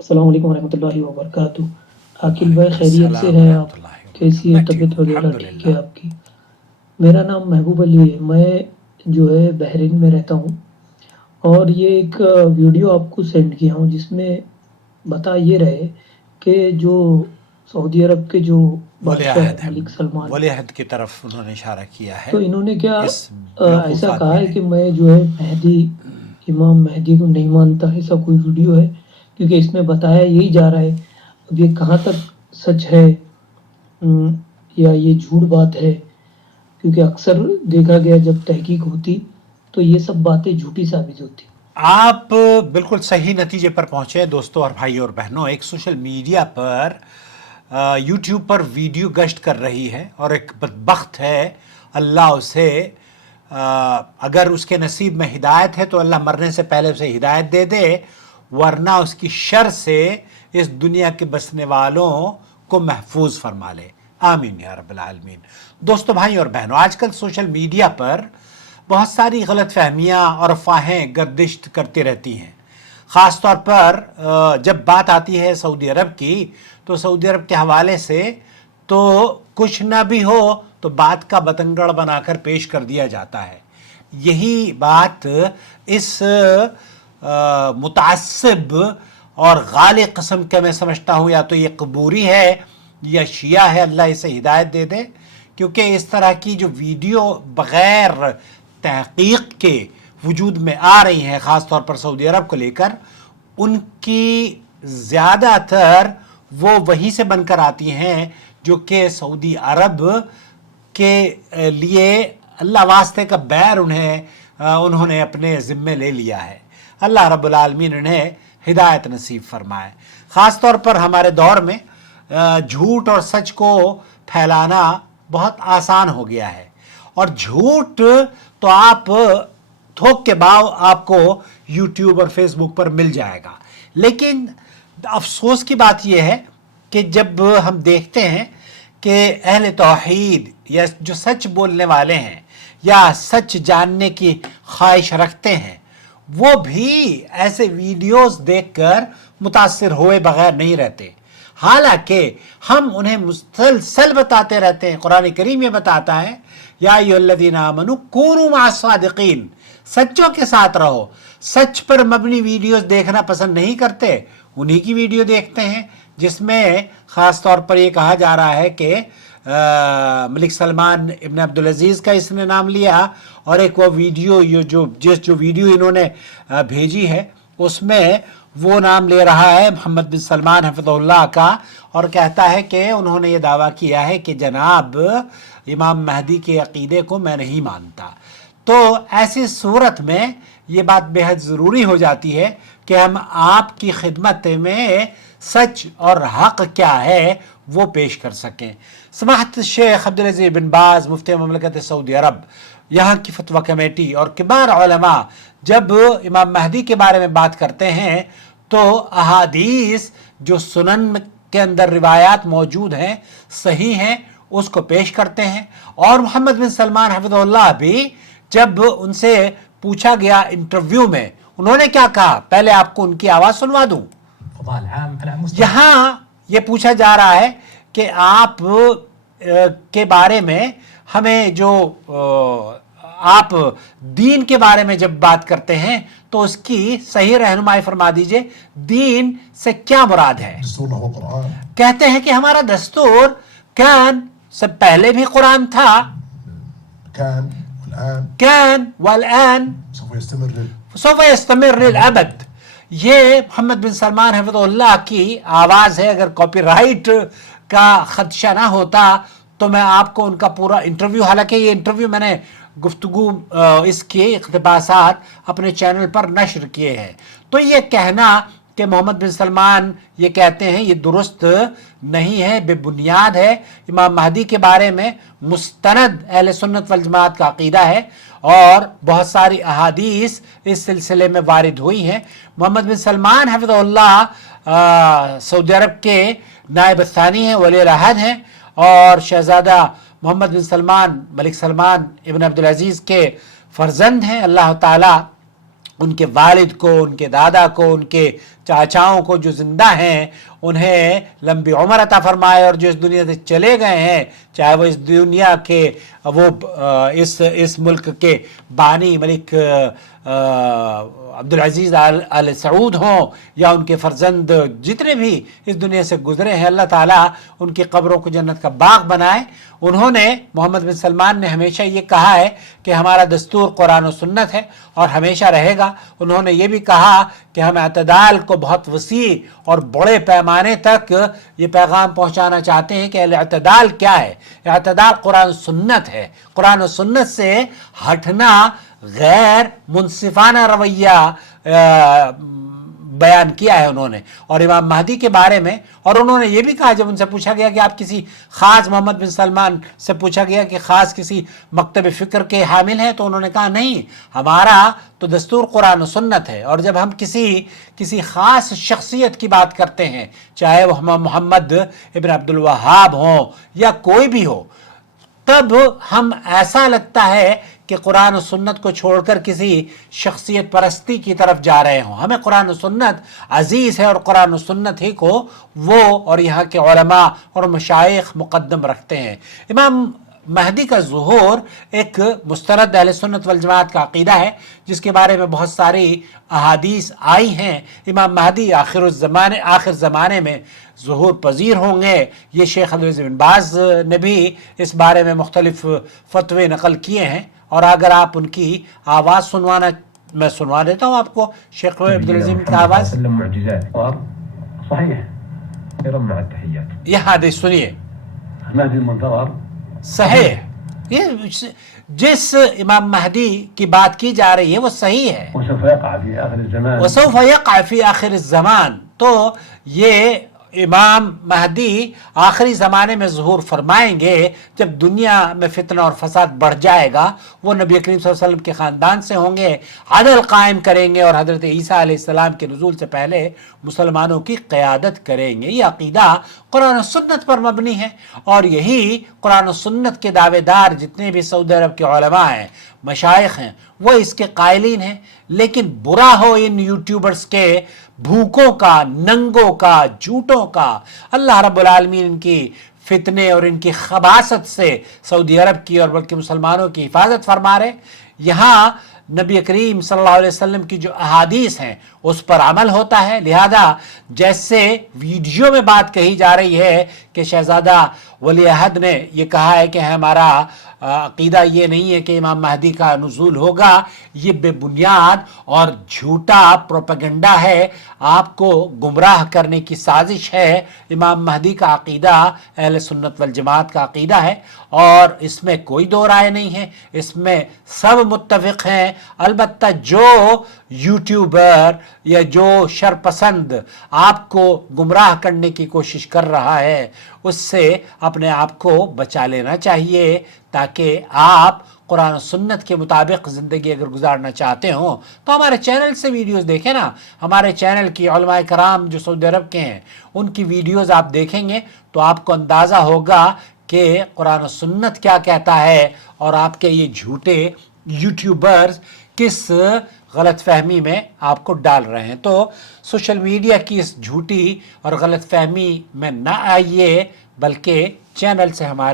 अस्सलाम वालेकुम रहमतुल्लाहि व बरकातुहू। आकिल भाई वालेकुम खैरियत से अस्सलाम हैं आप? रहमतुल्लाहि व बरकातुहू। कैसी है मैं ठीक तबीयत हूँ वगैरह? ठीक है अल्हम्दुलिल्लाह। आपकी? मेरा नाम महबूब अली है। मैं जो है बहरीन में रहता हूँ और ये एक वीडियो आपको सेंड किया हूँ जिसमें बता ये रहे कि जो सऊदी अरब के जो वली बादशाह अहद है है, मलिक सलमान, वली अहद की तरफ उन्होंने इशारा किया है तो इन्होंने क्या इस बेवकूफ़ ऐसा कहा आदमी है ने। कि मैं जो है इमाम मेहदी को नहीं मानता। ऐसा कोई वीडियो है क्योंकि इसमें बताया यही जा रहा है। अब ये कहाँ तक सच है या ये झूठ बात है, क्योंकि अक्सर देखा गया जब तहकीक होती तो ये सब बातें झूठी साबित होती। आप बिल्कुल सही नतीजे पर पहुंचे दोस्तों और भाइयों और बहनों। एक सोशल मीडिया पर यूट्यूब पर वीडियो गश्त कर रही है और एक बदबख्त है, अल्लाह उसे अगर उसके नसीब में हिदायत है तो अल्लाह मरने से पहले उसे हिदायत दे दे, वरना उसकी शर से इस दुनिया के बसने वालों को महफूज फरमा ले। आमीन या रब्बल आलमीन। दोस्तों भाई और बहनों, आजकल सोशल मीडिया पर बहुत सारी गलत फहमियाँ और अफवाहें गर्दिश करती रहती हैं। ख़ास तौर पर जब बात आती है सऊदी अरब की, तो सऊदी अरब के हवाले से तो कुछ ना भी हो तो बात का बतंगड़ बनाकर पेश कर दिया जाता है। यही बात इस मुतासिब और गाली किस्म के मैं समझता हूँ, या तो ये कबूरी है या शिया है, अल्लाह इसे हिदायत दे दे। क्योंकि इस तरह की जो वीडियो बग़ैर तहकीक के वजूद में आ रही हैं, ख़ास तौर पर सऊदी अरब को लेकर, उनकी ज़्यादातर वो वहीं से बनकर आती हैं जो कि सऊदी अरब के लिए अल्लाह वास्ते का बैर उन्होंने अपने ज़िम्मे ले लिया है। अल्लाह रब्बुल आलमीन उन्हें हिदायत नसीब फरमाए। ख़ास तौर पर हमारे दौर में झूठ और सच को फैलाना बहुत आसान हो गया है, और झूठ तो आप थोक के भाव आपको यूट्यूब और फेसबुक पर मिल जाएगा। लेकिन अफसोस की बात यह है कि जब हम देखते हैं कि अहले तौहीद या जो सच बोलने वाले हैं या सच जानने की ख्वाहिश रखते हैं, वो भी ऐसे वीडियोस देखकर मुतासिर हुए बगैर नहीं रहते। हालांकि हम उन्हें मुसलसल बताते रहते हैं। कुरान करीम ये बताता है, या अय्युहल्लज़ीना आमनू कूनू मअस-सादिकीन, सच्चों के साथ रहो। सच पर मबनी वीडियोस देखना पसंद नहीं करते, उन्हीं की वीडियो देखते हैं जिसमें ख़ास तौर पर ये कहा जा रहा है कि मलिक सलमान इब्न अब्दुल अजीज़ का इसने नाम लिया, और एक वो वीडियो जो वीडियो इन्होंने भेजी है उसमें वो नाम ले रहा है मोहम्मद बिन सलमान हफ़िज़हुल्लाह का, और कहता है कि उन्होंने ये दावा किया है कि जनाब इमाम महदी के अक़ीदे को मैं नहीं मानता। तो ऐसी सूरत में ये बात बेहद ज़रूरी हो जाती है कि हम आपकी खिदमत में सच और हक़ क्या है वो पेश कर सकें। समाहत शेख अब्दुल अज़ीज़ बिन बाज़ मुफ्ती ममलकत सऊदी अरब, यहाँ की फतवा कमेटी और किबार उलमा जब इमाम महदी के बारे में बात करते हैं तो अहादीस जो सुनन के अंदर रिवायात मौजूद हैं, सही हैं, उसको पेश करते हैं। और मोहम्मद बिन सलमान हफ़िज़हुल्लाह भी जब उनसे पूछा गया इंटरव्यू में, उन्होंने क्या कहा, पहले आपको उनकी आवाज़ सुनवा दूँ। यहाँ ये पूछा जा रहा है कि आप के बारे में हमें जो आप दीन के बारे में जब बात करते हैं तो उसकी सही रहनुमाई फरमा दीजिए, दीन से क्या मुराद है। कहते हैं कि हमारा दस्तूर कान से पहले भी कुरान था, कान वल आन सौफ यस्तमिर अबद। ये मोहम्मद बिन सलमान हफ़िज़हुल्लाह की आवाज़ है। अगर कॉपीराइट का खदशा ना होता तो मैं आपको उनका पूरा इंटरव्यू, हालांकि ये इंटरव्यू मैंने गुफ्तगू इसके इक़्तिबासात अपने चैनल पर नशर किए हैं, तो ये कहना कि मोहम्मद बिन सलमान ये कहते हैं ये दुरुस्त नहीं है, बेबुनियाद है। इमाम महदी के बारे में मुस्तनद अहले सुन्नत वल जमात का अक़ीदा है और बहुत सारी अहादीस इस सिलसिले में वारिद हुई हैं। मोहम्मद बिन सलमान हफ़िज़हुल्लाह सऊदी अरब के नायब सानी हैं, वली अहद हैं, और शहज़ादा मोहम्मद बिन सलमान मलिक सलमान इब्न अब्दुल अजीज़ के फ़र्जंद हैं। अल्लाह ताला ان کے والد کو, ان کے دادا کو, ان کے چاچاؤں کو جو زندہ ہیں انہیں لمبی عمر عطا فرمائے, اور جو اس دنیا سے چلے گئے ہیں, چاہے وہ اس دنیا کے وہ اس ملک کے بانی ملک عبدالعزیز آل سعود ہوں یا ان کے فرزند جتنے بھی اس دنیا سے گزرے ہیں, اللہ تعالیٰ ان کی قبروں کو جنت کا باغ بنائے. انہوں نے, محمد بن سلمان نے ہمیشہ یہ کہا ہے کہ ہمارا دستور قرآن و سنت ہے اور ہمیشہ رہے گا. انہوں نے یہ بھی کہا کہ ہم اعتدال کو بہت وسیع اور بڑے پیمانے تک یہ پیغام پہنچانا چاہتے ہیں کہ اعتدال کیا ہے. اعتدال قرآن و سنت ہے. قرآن و سنت سے ہٹنا غیر منصفانہ رویہ بیان کیا ہے انہوں نے. اور امام مہدی کے بارے میں, اور انہوں نے یہ بھی کہا جب ان سے پوچھا گیا کہ آپ کسی خاص, محمد بن سلمان سے پوچھا گیا کہ خاص کسی مکتب فکر کے حامل ہیں, تو انہوں نے کہا نہیں, ہمارا تو دستور قرآن و سنت ہے. اور جب ہم کسی خاص شخصیت کی بات کرتے ہیں, چاہے وہ محمد ابن عبد الوہاب ہوں یا کوئی بھی ہو, تب ہم ایسا لگتا ہے کہ قرآن و سنت کو چھوڑ کر کسی شخصیت پرستی کی طرف جا رہے ہوں. ہمیں قرآن و سنت عزیز ہے, اور قرآن و سنت ہی کو وہ اور یہاں کے علماء اور مشائخ مقدم رکھتے ہیں. امام مہدی کا ظہور ایک مستند اہل سنت والجماعت کا عقیدہ ہے, جس کے بارے میں بہت ساری احادیث آئی ہیں. امام مہدی آخر زمانے میں ظہور پذیر ہوں گے. یہ شیخ عبدالعزیز بن باز نے بھی اس بارے میں مختلف فتوے نقل کیے ہیں, اور اگر آپ ان کی آواز سنوانا, میں سنوا دیتا ہوں آپ کو شیخ عبدالعزیز کی آواز. یہ حدیث سنیے, صحیح, یہ جس امام مہدی کی بات کی جا رہی ہے وہ صحیح ہے. وسوف یقع فی آخر الزمان, تو یہ امام مہدی آخری زمانے میں ظہور فرمائیں گے جب دنیا میں فتنہ اور فساد بڑھ جائے گا. وہ نبی کریم صلی اللہ علیہ وسلم کے خاندان سے ہوں گے, عدل قائم کریں گے, اور حضرت عیسیٰ علیہ السلام کے نزول سے پہلے مسلمانوں کی قیادت کریں گے. یہ عقیدہ قرآن و سنت پر مبنی ہے, اور یہی قرآن و سنت کے دعوے دار جتنے بھی سعودی عرب کے علماء ہیں, مشائخ ہیں, وہ اس کے قائلین ہیں. لیکن برا ہو ان یوٹیوبرز کے, بھوکوں کا, ننگوں کا, جھوٹوں کا. اللہ رب العالمین ان کی فتنے اور ان کی خباثت سے سعودی عرب کی اور بلکہ مسلمانوں کی حفاظت فرما رہے. یہاں نبی کریم صلی اللہ علیہ وسلم کی جو احادیث ہیں اس پر عمل ہوتا ہے. لہذا جیسے ویڈیو میں بات کہی جا رہی ہے کہ شہزادہ ولی عہد نے یہ کہا ہے کہ ہمارا عقیدہ یہ نہیں ہے کہ امام مہدی کا نزول ہوگا, یہ بے بنیاد اور جھوٹا پروپیگنڈا ہے, آپ کو گمراہ کرنے کی سازش ہے. امام مہدی کا عقیدہ اہل سنت والجماعت کا عقیدہ ہے, اور اس میں کوئی دو رائے نہیں ہے, اس میں سب متفق ہیں. البتہ جو یوٹیوبر یا جو شرپسند آپ کو گمراہ کرنے کی کوشش کر رہا ہے, اس سے اپنے آپ کو بچا لینا چاہیے, تاکہ آپ قرآن و سنت کے مطابق زندگی اگر گزارنا چاہتے ہوں تو ہمارے چینل سے ویڈیوز دیکھیں نا. ہمارے چینل کی علماء کرام جو سعودی عرب کے ہیں ان کی ویڈیوز آپ دیکھیں گے تو آپ کو اندازہ ہوگا کہ قرآن و سنت کیا کہتا ہے, اور آپ کے یہ جھوٹے یوٹیوبرز کس غلط فہمی میں آپ کو ڈال رہے ہیں. تو سوشل میڈیا کی اس جھوٹی اور غلط فہمی میں نہ آئیے, بلکہ چینل سے ہمارے